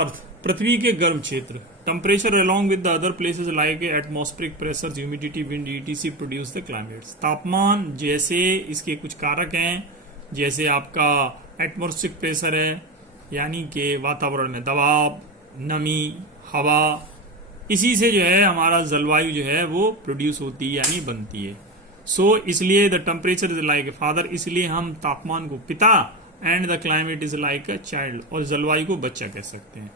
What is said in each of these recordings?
अर्थ पृथ्वी के गर्म क्षेत्र temperature along with the other places like atmospheric pressure humidity wind etc produce the climates. तापमान जैसे इसके कुछ कारक हैं, जैसे आपका एटमॉस्फेरिक प्रेशर है यानी कि वातावरण में दबाव, नमी, हवा, इसी से जो है हमारा जलवायु जो है वो प्रोड्यूस होती है यानी बनती है। सो इसलिए the temperature is like a father, इसलिए हम तापमान को पिता and the climate is like a child, और जलवायु को बच्चा कह सकते हैं।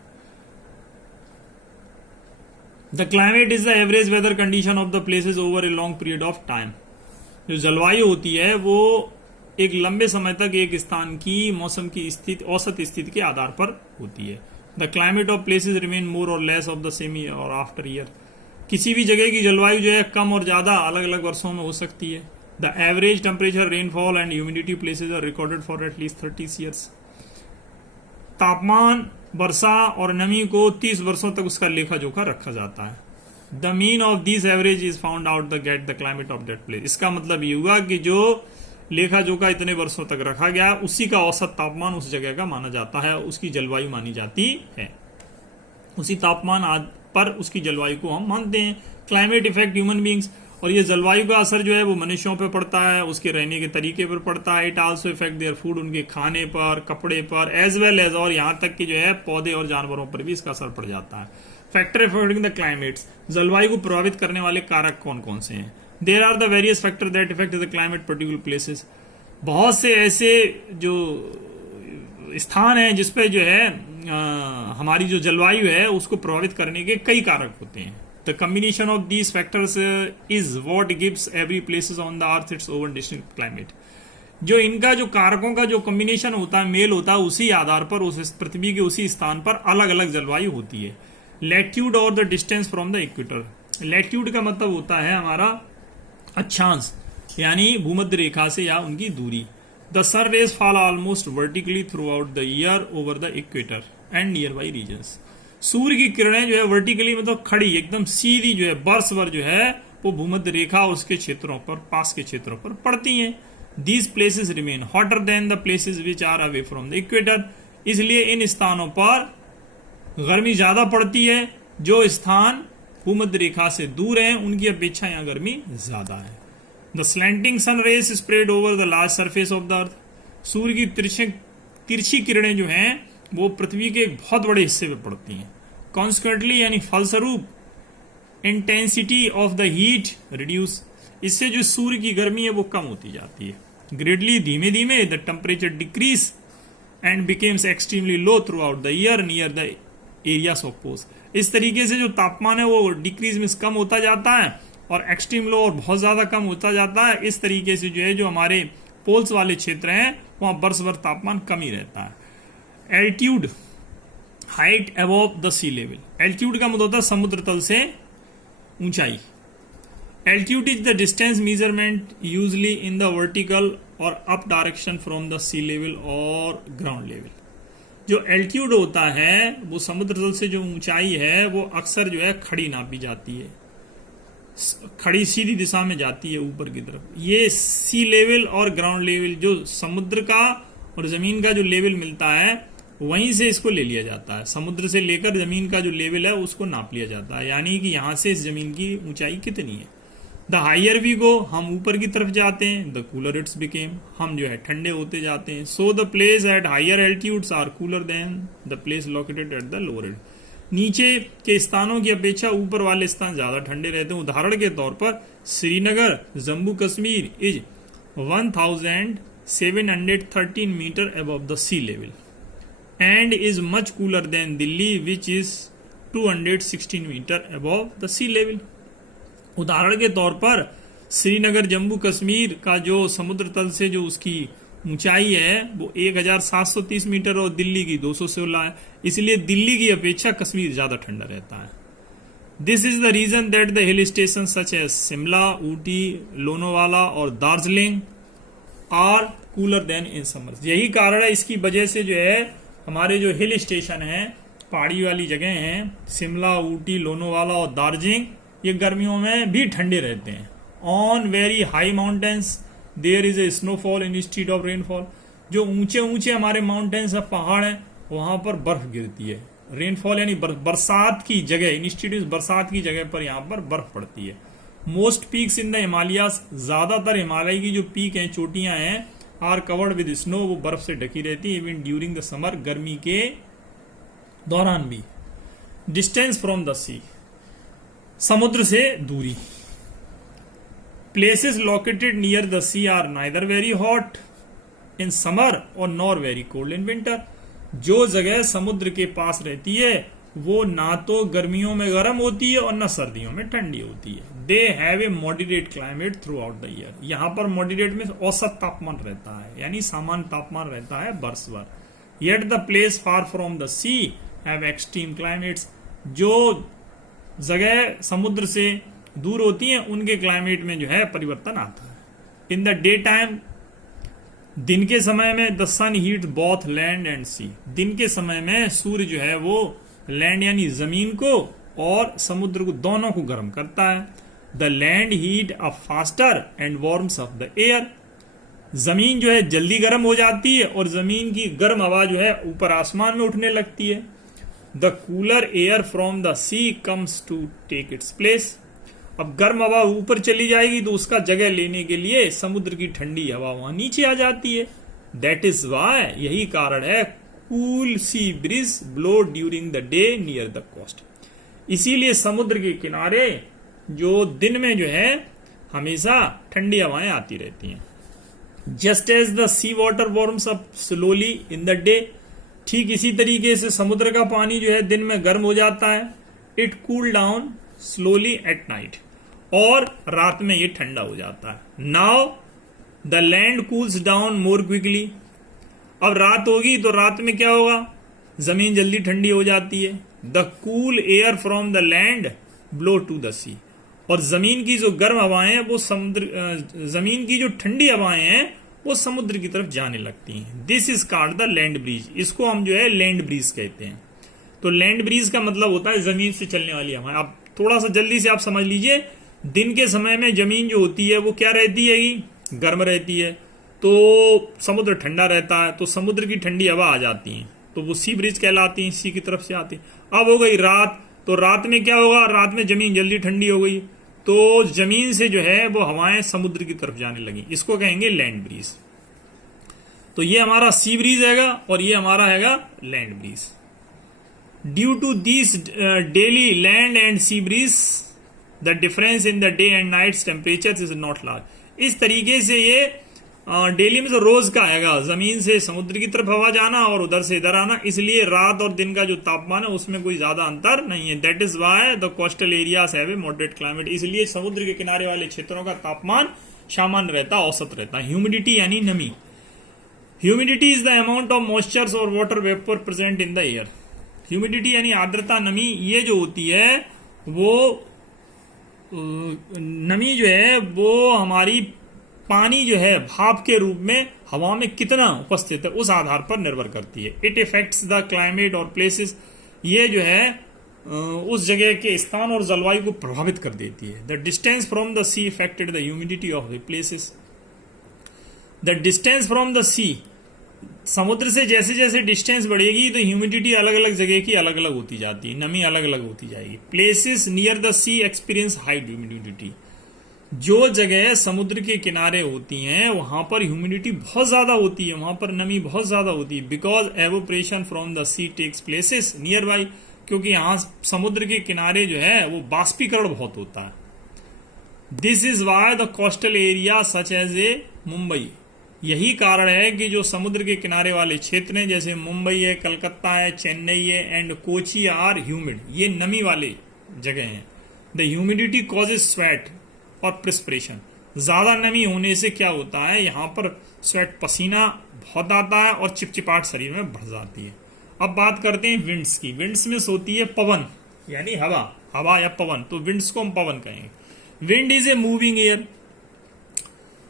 The climate is the average weather condition of the places over a long period of time. जो जलवायु होती है वो एक लंबे समय तक एक स्थान की मौसम की स्थिति, औसत स्थिति के आधार पर होती है। The climate of places remain more और less of the same year और आफ्टर ईयर। किसी भी जगह की जलवायु जो है कम और ज्यादा अलग अलग वर्षों में हो सकती है। The average temperature, rainfall and humidity places are recorded for at least 30 years. तापमान, वर्षा और नमी को 30 वर्षों तक उसका लेखा जोखा रखा जाता है। The mean of this average is found out the get the climate of that place. इसका मतलब ये हुआ कि जो लेखा जोखा इतने वर्षों तक रखा गया उसी का औसत तापमान उस जगह का माना जाता है, उसकी जलवायु मानी जाती है। उसी तापमान पर उसकी जलवायु को हम मानते हैं। क्लाइमेट इफेक्ट ह्यूमन बींग्स, और ये जलवायु का असर जो है वो मनुष्यों पर पड़ता है, उसके रहने के तरीके पर पड़ता है। It also effect their food, उनके खाने पर, कपड़े पर, एज वेल एज, और यहाँ तक कि जो है पौधे और जानवरों पर भी इसका असर पड़ जाता है। फैक्टर अफेक्टिंग द क्लाइमेट्स, जलवायु को प्रभावित करने वाले कारक कौन कौन से हैं? There are the various factor that effect the climate particular places. बहुत से ऐसे जो स्थान हैं जिसपे जो है हमारी जो जलवायु है उसको प्रभावित करने के कई कारक होते हैं। The combination of these factors is what gives every places on the earth it's over distinct climate. जो इनका जो कारकों का जो कॉम्बिनेशन होता है, मेल होता है, उसी आधार पर उस पृथ्वी के उसी स्थान पर अलग अलग जलवायु होती है। लैट्यूड और the distance from the equator. Latitude का मतलब होता है हमारा अक्षांश यानी भूमध्य रेखा से या उनकी दूरी। The sun rays fall almost vertically through out the year over the equator and nearby regions. सूर्य की किरणें जो है वर्टिकली मतलब खड़ी एकदम सीधी जो है बरस भर जो है वो भूमध्य रेखा उसके क्षेत्रों पर, पास के क्षेत्रों पर पड़ती हैं। These places remain hotter than the places which are away from the equator. इसलिए इन स्थानों पर गर्मी ज्यादा पड़ती है। जो स्थान भूमध्य रेखा से दूर हैं उनकी अपेक्षा यहाँ गर्मी ज्यादा है। The slanting sun rays spread over the large surface of the earth. सूर्य की तिरछी किरणें जो हैं वो पृथ्वी के एक बहुत बड़े हिस्से पे पड़ती हैं। कॉन्सिक्वेंटली यानी फलस्वरूप intensity of the heat reduce, इससे जो सूर्य की गर्मी है वो कम होती जाती है। ग्रेडली, धीमे धीमे the temperature decrease and becomes extremely low through out the year near the areas of poles. इस तरीके से जो तापमान है वो डिक्रीज में कम होता जाता है और एक्सट्रीम लो और बहुत ज्यादा कम होता जाता है। इस तरीके से जो है जो हमारे पोल्स वाले क्षेत्र हैं वहां बरस भर तापमान कम ही रहता है। Altitude, height above the sea level. Altitude का मतलब होता है समुद्र तल से ऊंचाई। Altitude is the distance measurement usually in the vertical और up direction from the sea level और ग्राउंड लेवल। जो एल्टीट्यूड होता है वो समुद्र तल से जो ऊंचाई है वो अक्सर जो है खड़ी नापी जाती है, खड़ी सीधी दिशा में जाती है ऊपर की तरफ। ये सी लेवल और ग्राउंड लेवल, जो समुद्र का और जमीन का जो लेवल मिलता है वहीं से इसको ले लिया जाता है। समुद्र से लेकर जमीन का जो लेवल है उसको नाप लिया जाता है, यानी कि यहां से इस जमीन की ऊंचाई कितनी है। द हायर वी गो, हम ऊपर की तरफ जाते हैं, द कूलर इट्स बिकेम, हम जो है ठंडे होते जाते हैं। So the place at higher altitudes are cooler than the place located at the lower altitude. नीचे के स्थानों की अपेक्षा ऊपर वाले स्थान ज्यादा ठंडे रहते हैं। उदाहरण के तौर पर Srinagar, Jammu Kashmir is 1713 metre above the sea level and is much cooler than Delhi which is 216 metre above the sea level. उदाहरण के तौर पर श्रीनगर, जम्मू कश्मीर का जो समुद्र तल से जो उसकी ऊंचाई है वो 1730 मीटर और दिल्ली की 216 है। इसलिए दिल्ली की अपेक्षा कश्मीर ज्यादा ठंडा रहता है। This is the reason that the hill station such as Shimla, Ooty, Lonavala और Darjeeling are cooler than in summer. यही कारण है, इसकी वजह से जो है हमारे जो हिल स्टेशन है, पहाड़ी वाली जगह हैं, शिमला, ऊटी, लोनावाला और दार्जिलिंग, ये गर्मियों में भी ठंडे रहते हैं। On very high mountains there is a snowfall instead of rainfall. जो ऊंचे ऊंचे हमारे माउंटेन्स है, पहाड़ हैं, वहां पर बर्फ गिरती है रेनफॉल यानी बरसात की जगह, इंस्टीट्यूट बरसात की जगह पर यहाँ पर बर्फ पड़ती है। Most peaks in the Himalayas, ज्यादातर हिमालय की जो पीक हैं, चोटियां हैं, आर कवर्ड विद स्नो, वो बर्फ से ढकी रहती है, इवन ड्यूरिंग द समर, गर्मी के दौरान भी। डिस्टेंस फ्रॉम द सी, समुद्र से दूरी। Places located near the sea are neither very hot in summer और nor very cold in winter. जो जगह समुद्र के पास रहती है वो ना तो गर्मियों में गर्म होती है और ना सर्दियों में ठंडी होती है। They have a moderate climate through out the year. यहाँ पर मॉडरेट में औसत तापमान रहता है, यानी सामान्य तापमान रहता है बरस भर। Yet the place far from the sea have extreme climates. जो जगह समुद्र से दूर होती हैं उनके क्लाइमेट में जो है परिवर्तन आता है। इन द डे टाइम, दिन के समय में, the sun heat both land and sea. दिन के समय में सूर्य जो है वो लैंड यानी जमीन को और समुद्र को दोनों को गर्म करता है। The land heat up faster and warms up the air. जमीन जो है जल्दी गर्म हो जाती है और जमीन की गर्म हवा जो है ऊपर आसमान में उठने लगती है। The cooler air from the sea comes to take its place. अब गर्म हवा ऊपर चली जाएगी तो उसका जगह लेने के लिए समुद्र की ठंडी हवा वहां नीचे आ जाती है। दैट इज वाई, यही कारण है, cool sea breeze blow during the day near the coast. इसीलिए समुद्र के किनारे जो दिन में जो है हमेशा ठंडी हवाएं आती रहती हैं। Just as the sea water warms up slowly in the day, ठीक इसी तरीके से समुद्र का पानी जो है दिन में गर्म हो जाता है। It cool down slowly at night, और रात में ये ठंडा हो जाता है। Now the land cools down more quickly. अब रात होगी तो रात में क्या होगा, जमीन जल्दी ठंडी हो जाती है। The cool air from the land blow to the sea, और जमीन की जो गर्म हवाएं हैं वो जमीन की जो ठंडी हवाएं हैं वो समुद्र की तरफ जाने लगती हैं। This is called the land breeze. इसको हम जो है लैंड ब्रीज कहते हैं। तो लैंड ब्रीज का मतलब होता है जमीन से चलने वाली हवाएं। अब थोड़ा सा जल्दी से आप समझ लीजिए, दिन के समय में जमीन जो होती है वो क्या रहती है, गर्म रहती है, तो समुद्र ठंडा रहता है, तो समुद्र की ठंडी हवा आ जाती है, तो वो सी ब्रिज कहलाती है, सी की तरफ से आती है। अब हो गई रात, तो रात में क्या होगा, रात में जमीन जल्दी ठंडी हो गई, तो जमीन से जो है वो हवाएं समुद्र की तरफ जाने लगी, इसको कहेंगे लैंड ब्रीज। तो ये हमारा सी ब्रीज हैगा और ये हमारा हैगा land breeze. Due to this daily land and sea breeze the difference in the day and nights temperature is not large. इस तरीके से ये डेली में से रोज का हैगा, जमीन से समुद्र की तरफ हवा जाना और उधर से इधर आना, इसलिए रात और दिन का जो तापमान है उसमें कोई ज्यादा अंतर नहीं है। That is why the coastal areas have a moderate climate. इसलिए समुद्र के किनारे वाले क्षेत्रों का तापमान सामान्य रहता, औसत रहता है। ह्यूमिडिटी यानी नमी, humidity is the amount of moisture और water vapour present in the air. Humidity यानी आर्द्रता, नमी, ये जो होती है वो नमी जो है वो हमारी पानी जो है भाप के रूप में हवा में कितना उपस्थित है उस आधार पर निर्भर करती है। इट इफेक्ट्स द क्लाइमेट और प्लेसेस, ये जो है उस जगह के स्थान और जलवायु को प्रभावित कर देती है। The distance from the sea affected the humidity of the places. The distance from the sea, समुद्र से जैसे जैसे डिस्टेंस बढ़ेगी तो ह्यूमिडिटी अलग अलग जगह की अलग अलग होती जाती है, नमी अलग अलग होती जाएगी। Places near the sea experience high humidity. जो जगह समुद्र के किनारे होती हैं वहां पर ह्यूमिडिटी बहुत ज्यादा होती है, वहां पर नमी बहुत ज्यादा होती है। Because evaporation from the sea takes places nearby, क्योंकि यहां समुद्र के किनारे जो है वो बाष्पीकरण बहुत होता है। This is why the coastal area such as a Mumbai. यही कारण है कि जो समुद्र के किनारे वाले क्षेत्र हैं जैसे मुंबई है, कलकत्ता है, चेन्नई है एंड कोची आर ह्यूमिड, ये नमी वाले जगह हैं। द ह्यूमिडिटी कॉजेज स्वेट और प्रिस्पिरेशन। ज्यादा नमी होने से क्या होता है, यहाँ पर स्वेट, पसीना बहुत आता है और चिपचिपाहट शरीर में बढ़ जाती है। अब बात करते हैं विंड्स की। विंड्स में होती है पवन यानी हवा, हवा या पवन, तो विंड्स को हम पवन कहेंगे। Wind is a moving air.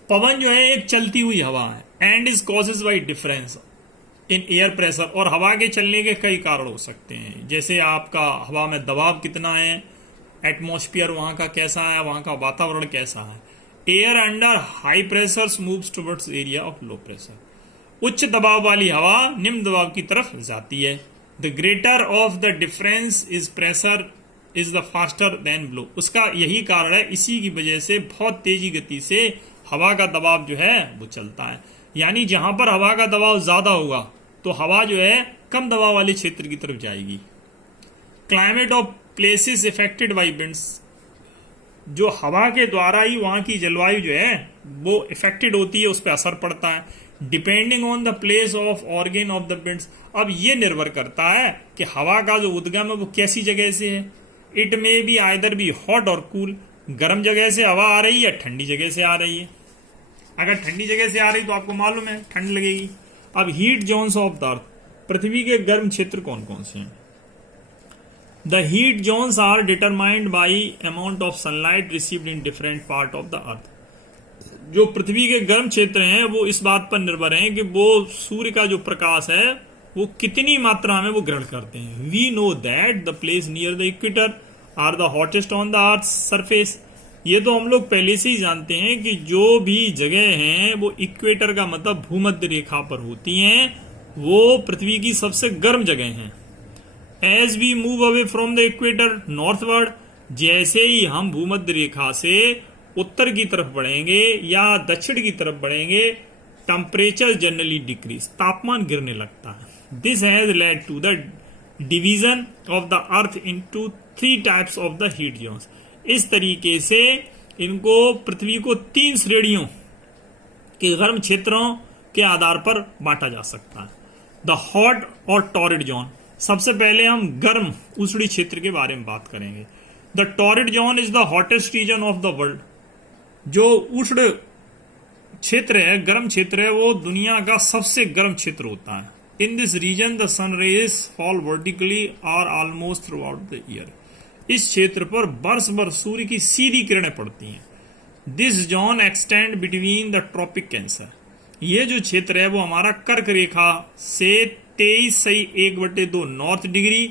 पवन जो है एक चलती हुई हवा है। And is causes by difference in air pressure, और हवा के चलने के कई कारण हो सकते हैं, जैसे आपका हवा में दबाव कितना है, एटमॉस्फेयर वहां का कैसा है, वहां का वातावरण कैसा है। Air under high pressure moves towards area of low pressure. उच्च दबाव वाली हवा निम्न दबाव की तरफ जाती है। The greater of the difference is pressure is the faster than blow. उसका यही कारण है, इसी की वजह से बहुत तेजी गति से हवा का दबाव जो है वो चलता है। यानी जहां पर हवा का दबाव ज्यादा होगा तो हवा जो है कम दबाव वाले क्षेत्र की तरफ जाएगी। Climate of places affected by winds, जो हवा के द्वारा ही वहां की जलवायु जो है वो इफेक्टेड होती है, उस पर असर पड़ता है। Depending on the place of organ of the winds, अब ये निर्भर करता है कि हवा का जो उद्गम है वो कैसी जगह से है। It may be either be hot और कूल, गर्म जगह से हवा आ रही है, ठंडी जगह से आ रही है। अगर ठंडी जगह से आ रही तो आपको मालूम है ठंड लगेगी। अब heat zones of the earth, पृथ्वी के गर्म क्षेत्र कौन कौन से हैं? The heat zones are determined by amount of sunlight received in different part of the earth. जो पृथ्वी के गर्म क्षेत्र हैं वो इस बात पर निर्भर हैं कि वो सूर्य का जो प्रकाश है वो कितनी मात्रा में वो ग्रहण करते हैं। We know that the place near the equator are the hottest on the earth surface. ये तो हम लोग पहले से ही जानते हैं कि जो भी जगह हैं वो इक्वेटर का मतलब भूमध्य रेखा पर होती हैं, वो पृथ्वी की सबसे गर्म जगह हैं। As we move away from the equator northward, जैसे ही हम भूमध्य रेखा से उत्तर की तरफ बढ़ेंगे या दक्षिण की तरफ बढ़ेंगे, टेम्परेचर जनरली डिक्रीज, तापमान गिरने लगता है। This has led to the division of the earth into 3 types of the heat zones. इस तरीके से इनको पृथ्वी को 3 श्रेणियों के गर्म क्षेत्रों के आधार पर बांटा जा सकता है। द हॉट और टॉरिड जोन, सबसे पहले हम गर्म उष्णी क्षेत्र के बारे में बात करेंगे। The torrid zone is the hottest region of the world. जो उष्ण क्षेत्र है, गर्म क्षेत्र है, वो दुनिया का सबसे गर्म क्षेत्र होता है। In this region the sun rays fall vertically और almost through out the year. इस क्षेत्र पर वर्ष भर सूर्य की सीधी किरणें पड़ती हैं। This zone extend between the tropic cancer. ये जो क्षेत्र है वो हमारा कर्क रेखा से 23.1/2 north degree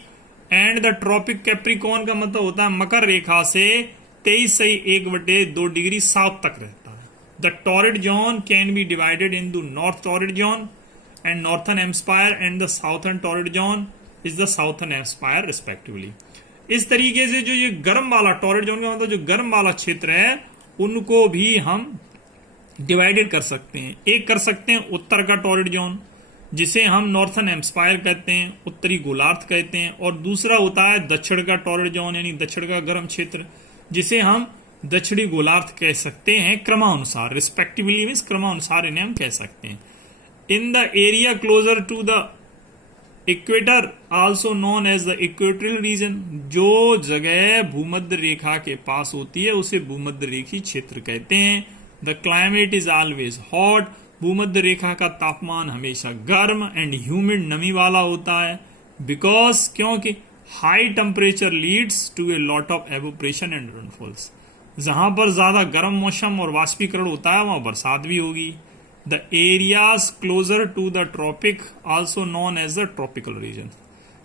and the tropic capricorn का मतलब होता है मकर रेखा से 23.1/2 डिग्री साउथ तक रहता है। The torrid zone can be divided into north torrid zone and northern hemisphere and the southern torrid zone is the southern hemisphere respectively. इस तरीके से जो ये गर्म वाला टॉरिड जोन का मतलब जो गर्म वाला क्षेत्र है उनको भी हम डिवाइडेड कर सकते हैं। एक कर सकते हैं उत्तर का टॉरिड जोन, जिसे हम नॉर्थर्न हेमिस्फीयर कहते हैं, उत्तरी गोलार्ध कहते हैं, और दूसरा होता है दक्षिण का टॉरिड जोन यानी दक्षिण का गर्म क्षेत्र, जिसे हम दक्षिणी गोलार्ध कह सकते हैं क्रमानुसार, रिस्पेक्टिवली मींस क्रमानुसार इन्हें हम कह सकते हैं। In the area closer to the equator also known as the equatorial region, जो जगह भूमध्य रेखा के पास होती है उसे भूमध्य रेखी क्षेत्र कहते हैं। The climate is always hot, भूमध्य रेखा का तापमान हमेशा गर्म एंड ह्यूमिड नमी वाला होता है। बिकॉज क्योंकि high temperature leads to a lot of evaporation and rainfalls. जहां पर ज्यादा गर्म मौसम और वाष्पीकरण होता है वहां बरसात भी होगी। The areas closer to the tropic also known as the tropical region,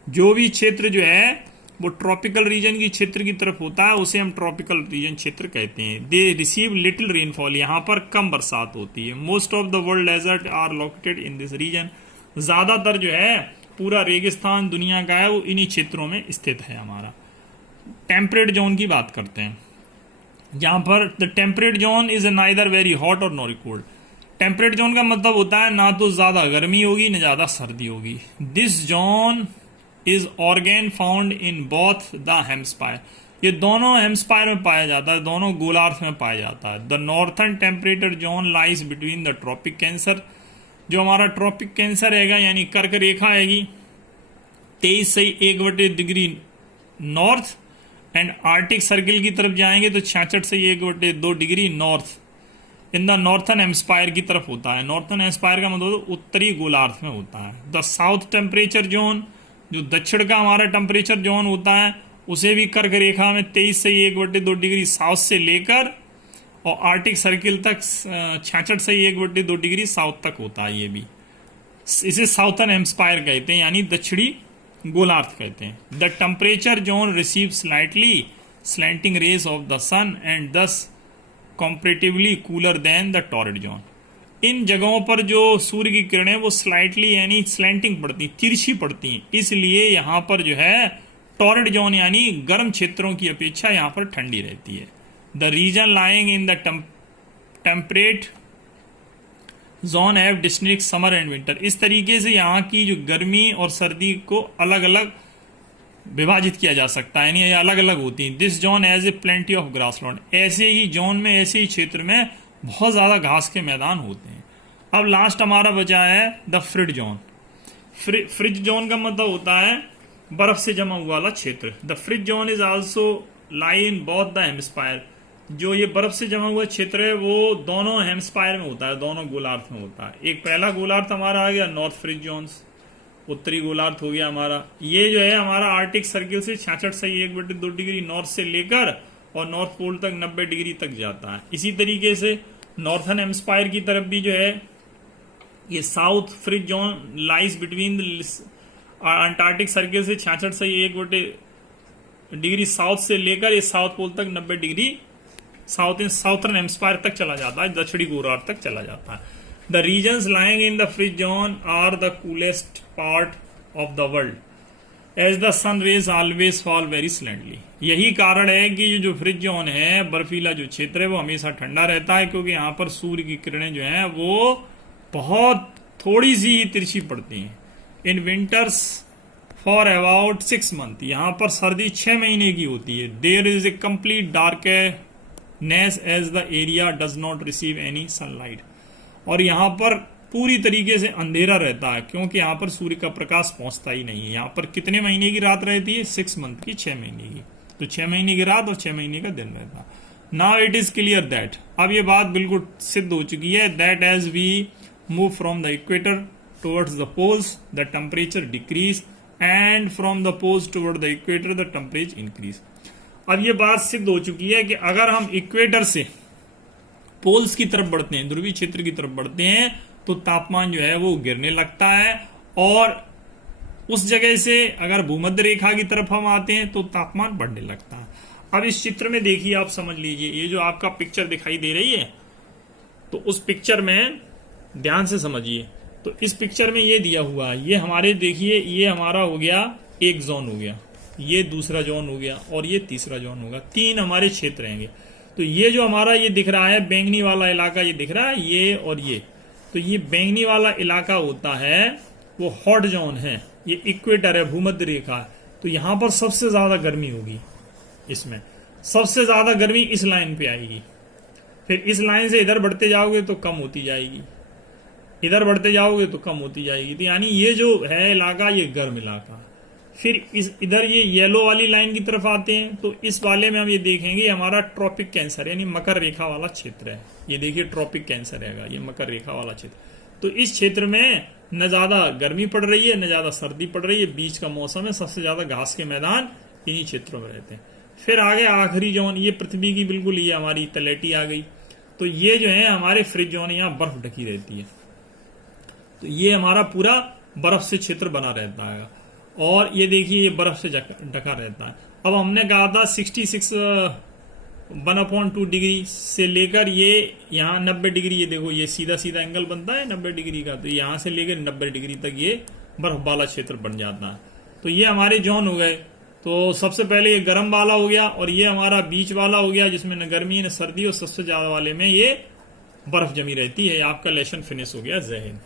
जो भी क्षेत्र जो है वो ट्रॉपिकल रीजन की क्षेत्र की तरफ होता है उसे हम ट्रॉपिकल रीजन क्षेत्र कहते हैं। दे रिसीव लिटिल रेनफॉल, यहाँ पर कम बरसात होती है। Most of the world desert are located in this region, ज्यादातर जो है पूरा रेगिस्तान दुनिया का है वो इन्हीं क्षेत्रों में स्थित है। हमारा टेम्परेट जोन की बात करते हैं, यहाँ पर the temperate zone is neither very hot और नॉट कोल्ड। टेम्परेट जोन का मतलब होता है ना तो ज्यादा गर्मी होगी ना ज्यादा सर्दी होगी। This zone is organ found in both the hemisphere, ये दोनों हेमिस्फीयर में पाया जाता है, दोनों गोलार्ध में पाया जाता है। The northern temperature zone lies between the tropic cancer, जो हमारा ट्रॉपिक कैंसर रहेगा यानी कर्क रेखा आएगी 23.1 degree north and Arctic circle की तरफ जाएंगे तो 66.1/2 degree north in the northern hemisphere की तरफ होता है। नॉर्थर्न हेमिस्फीयर का मतलब उत्तरी गोलार्ध में होता है। द साउथ टेम्परेचर जोन, जो दक्षिण का हमारा टेम्परेचर जोन होता है उसे भी कर्क रेखा में 23.1/2 डिग्री साउथ से लेकर और आर्टिक सर्किल तक 66.1/2 डिग्री साउथ तक होता है। ये भी इसे साउथर्न हेमिस्फीयर कहते हैं यानी दक्षिणी गोलार्ध कहते हैं। The temperature zone receive slightly slanting rays of the sun and thus comparatively cooler than the torrid zone। इन जगहों पर जो सूर्य की किरणें वो स्लाइटली यानी स्लैंटिंग पड़ती, तिरछी पड़ती हैं, इसलिए यहां पर जो है टॉरड जोन यानी गर्म क्षेत्रों की अपेक्षा यहां पर ठंडी रहती है। The region lying in the temperate zone have distinct summer and winter. इस तरीके से यहाँ की जो गर्मी और सर्दी को अलग अलग विभाजित किया जा सकता है, यानी ये अलग अलग होती हैं। This zone as a plenty of grassland, ऐसे ही जोन में, ऐसे ही क्षेत्र में बहुत ज्यादा घास के मैदान होते हैं। अब लास्ट हमारा बचा है the frigid zone. Fridge zone का मतलब होता है बर्फ से जमा हुआ वाला क्षेत्र। The frigid zone is also lie in both the hemisphere. जो ये बर्फ से जमा हुआ क्षेत्र है वो दोनों हेमिस्फायर में होता है, दोनों गोलार्ध में होता है। एक पहला गोलार्ध हमारा आ गया नॉर्थ फ्रिज जोन्स, उत्तरी गोलार्ध हो गया हमारा। ये जो है हमारा आर्टिक सर्किल से 66.1/2 डिग्री नॉर्थ से लेकर और नॉर्थ पोल तक 90 डिग्री तक जाता है। इसी तरीके से नॉर्थन हेमिस्फायर की तरफ भी जो है ये south fridge zone lies between Antarctic circle से 66.1 डिग्री साउथ से लेकर ये साउथ पोल तक 90 डिग्री साउथर्न हेमिस्फायर तक चला जाता है, दक्षिणी गोलार्ध तक चला जाता है। The regions lying in the frigid zone are the coolest part of the world as the sun rays always fall very slantly. यही कारण है कि जो फ्रिज जोन है, बर्फीला जो क्षेत्र है, वो हमेशा ठंडा रहता है, क्योंकि यहाँ पर सूर्य की किरणें जो हैं वो बहुत थोड़ी सी ही तिरछी पड़ती हैं। In winters for about 6 month, यहाँ पर सर्दी 6 महीने की होती है। There is a complete darkness as the area does not receive any sunlight. और यहाँ पर पूरी तरीके से अंधेरा रहता है, क्योंकि यहाँ पर सूर्य का प्रकाश पहुंचता ही नहीं है। यहाँ पर कितने महीने की रात रहती है? 6 मंथ की, 6 महीने की। तो 6 महीने की रात और 6 महीने का दिन रहता है। Now it is clear that, अब ये बात बिल्कुल सिद्ध हो चुकी है, that as we move from the equator towards the poles the temperature decrease and from the poles toward the equator the temperature increase. अब ये बात सिद्ध हो चुकी है कि अगर हम इक्वेटर से पोल्स की तरफ बढ़ते हैं, ध्रुवीय क्षेत्र की तरफ बढ़ते हैं, तो तापमान जो है वो गिरने लगता है, और उस जगह से अगर भूमध्य रेखा की तरफ हम आते हैं तो तापमान बढ़ने लगता है। अब इस चित्र में देखिए, आप समझ लीजिए, ये जो आपका पिक्चर दिखाई दे रही है, तो उस पिक्चर में ध्यान से समझिए। तो इस पिक्चर में ये दिया हुआ है, ये हमारे देखिए, ये हमारा हो गया एक जोन हो गया, ये दूसरा जोन हो गया, और ये तीसरा जोन होगा। 3 हमारे क्षेत्र रहेंगे। तो ये जो हमारा ये दिख रहा है बैंगनी वाला इलाका, ये दिख रहा है, ये और ये, तो ये बैंगनी वाला इलाका होता है वो हॉट जोन है, ये इक्वेटर है, भूमध्य रेखा है। तो यहां पर सबसे ज्यादा गर्मी होगी, इसमें सबसे ज्यादा गर्मी इस लाइन पे आएगी। फिर इस लाइन से इधर बढ़ते जाओगे तो कम होती जाएगी, इधर बढ़ते जाओगे तो कम होती जाएगी। तो यानी ये जो है इलाका, ये गर्म इलाका है। फिर इधर ये येलो वाली लाइन की तरफ आते हैं, तो इस वाले में हम ये देखेंगे हमारा ट्रॉपिक कैंसर यानी मकर रेखा वाला क्षेत्र है। ये देखिए ट्रॉपिक कैंसर है, ये मकर रेखा वाला क्षेत्र। तो इस क्षेत्र में न ज्यादा गर्मी पड़ रही है, न ज्यादा सर्दी पड़ रही है, बीच का मौसम है, सबसे ज्यादा घास के मैदान इन्हीं क्षेत्रों में रहते हैं। फिर आगे आखिरी जोन, ये पृथ्वी की बिल्कुल ये हमारी तलैटी आ गई। तो ये जो है हमारे फ्रिज जोन, यहाँ बर्फ ढकी रहती है। तो ये हमारा पूरा बर्फ से क्षेत्र बना रहता है, और ये देखिए ये बर्फ से ढका रहता है। अब हमने कहा था 1/2 डिग्री से लेकर ये यहाँ 90 डिग्री, ये देखो ये सीधा सीधा एंगल बनता है 90 डिग्री का, तो यहाँ से लेकर 90 डिग्री तक ये बर्फ वाला क्षेत्र बन जाता है। तो ये हमारे जोन हो गए। तो सबसे पहले ये गर्म वाला हो गया, और ये हमारा बीच वाला हो गया जिसमें न गर्मी न सर्दी, और सबसे ज्यादा वाले में ये बर्फ जमी रहती है। आपका लेसन फिनिश हो गया। जय हिंद।